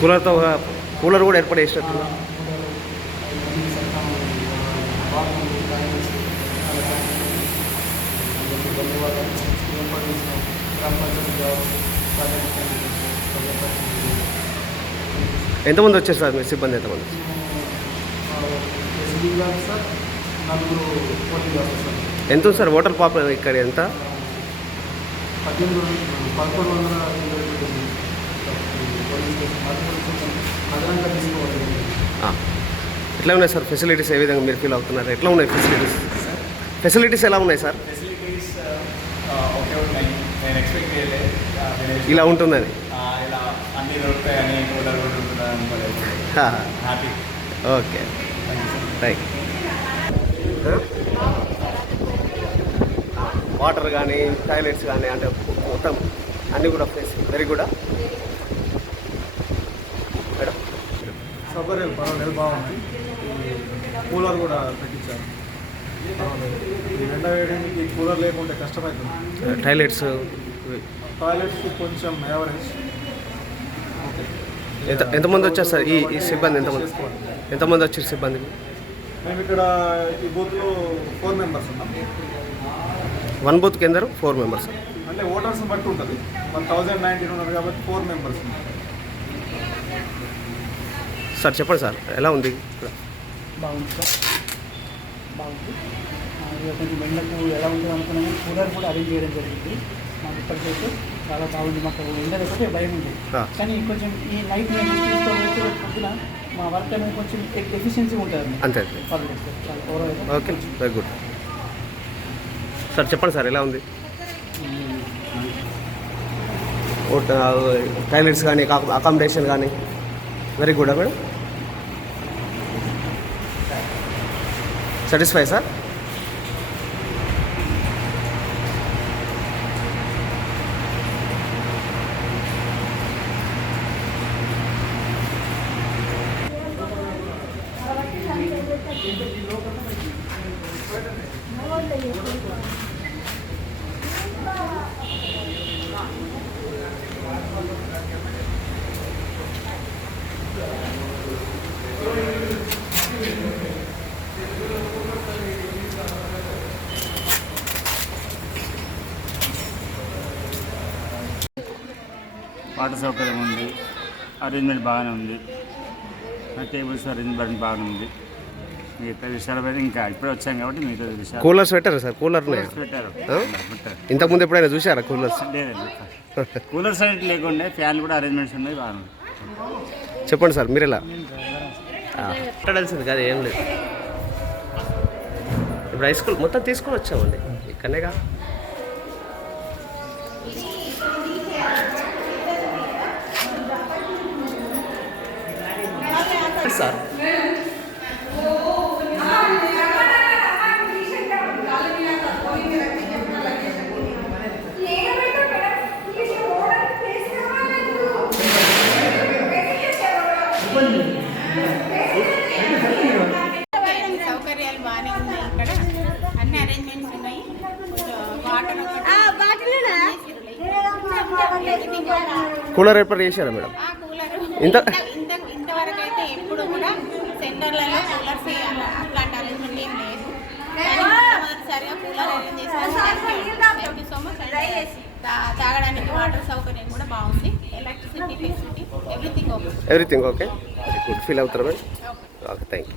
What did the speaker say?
కూలర్తో cooler కూడా ఏర్పాటు చేసినట్టు. ఎంతమంది వచ్చారు సార్ మీ సిబ్బంది ఎంతమంది? ఎంత ఉంది సార్ హోటల్ పాప ఇక్కడ ఎంత? పద్దెనిమిది పదకొండు వందల ఎట్లా ఉన్నాయి సార్? ఫెసిలిటీస్ ఏ విధంగా మీరు ఫీల్ అవుతున్నారు? ఎట్లా ఉన్నాయి ఫెసిలిటీస్ ఫెసిలిటీస్ ఎలా ఉన్నాయి సార్? ఆ, నేను ఇలా ఉంటుందని? కూడా ఓకే. రైట్ వాటర్ కానీ టాయిలెట్స్ కానీ అంటే మొత్తం అన్నీ కూడా ఫేస్ వెరీ గుడ్ మేడం సౌకర్యాలు పర్వాలేదు బాగుంది కూలర్ కూడా పెట్టించారు. ఎండ వేయడానికి కూలర్ లేకుంటే కష్టమవుతుంది టాయిలెట్స్ టాయిలెట్స్ కొంచెం యావరేజ్ ఎంత ఎంతమంది వచ్చారు సార్? ఈ ఈ సిబ్బంది ఎంతమంది. ఎంతమంది వచ్చారు సిబ్బంది? మేము ఇక్కడ ఈ బూత్లో ఫోర్ మెంబర్స్ ఉన్నాం. వన్ బూత్కి ఎందరు? Four members. అంటే ఓటర్స్ని బట్టి ఉంటుంది. వన్ థౌజండ్ నైన్టీన్ ఉన్నారు కాబట్టి ఫోర్ మెంబర్స్ ఉన్నారు సార్ చెప్పండి సార్ ఎలా ఉంది? ఇక్కడ బాగుంది సార్. బాగుంది. కొంచెం ఎండకు ఎలా ఉంటుంది అనుకున్నాం కానీ కూలర్ కూడా అరేంజ్ చేయడం జరిగింది. మాకు ఇప్పటికైతే చాలా బాగుంది. మాకు ఎండలు ఒకటే భయం ఉంది. కానీ కొంచెం ఈ నైట్ మేము పొద్దున మా వర్క్ అనేది కొంచెం ఎఫిషియన్సీ ఉంటుంది అంతే ఓకే వెరీ గుడ్ సార్ చెప్పండి సార్ ఎలా ఉంది? టాయిలెట్స్ కానీ అకామిడేషన్ కానీ very good madam? Satisfy sir water సౌకర్యం ఉంది. అరేంజ్మెంట్ బాగానే ఉంది. టేబుల్స్ అరేంజ్మెంట్ బాగానే ఉంది. మిగతా విషయాల మీద ఇంకా ఇప్పుడే వచ్చాం కాబట్టి మిగతా విషయాలు. కూలర్స్ పెట్టారు సార్? కూలర్ పెట్టారు. ఇంతకుముందు ఎప్పుడైనా చూసారా కూలర్స్? లేదండి కూలర్స్ అనేది లేకుండే ఫ్యాన్లు కూడా అరేంజ్మెంట్స్ ఉన్నాయి బాగానే ఉంది. చెప్పండి సార్ మీరు ఎలా మాట్లాడాల్సింది కాదు ఏం లేదు. ఇప్పుడు హై స్కూల్ మొత్తం తీసుకొని వచ్చామండి. ఇక్కడనేగా. సార్ సౌకర్యాలు బాగానే ఉన్నాయి ఇక్కడ. అన్ని అరేంజ్మెంట్స్ ఉన్నాయి. వాటర్ కూలర్ ఏర్పాటు చేశారా మేడం? కూలర్. ఇంత- ఇంత ఇంతవరకు అయితే ఎప్పుడు కూడా సెంటర్లలో కూలర్స్ అట్లాంటి అరేంజ్మెంట్ ఏం లేదు. కూలర్ అరేంజ్ చేసిన సో మచ్ తాగడానికి వాటర్ సౌకర్యం కూడా బాగుంది. Electricity facility everything okay everything okay good feel అవుతారా మేడం ఓకే థ్యాంక్ యూ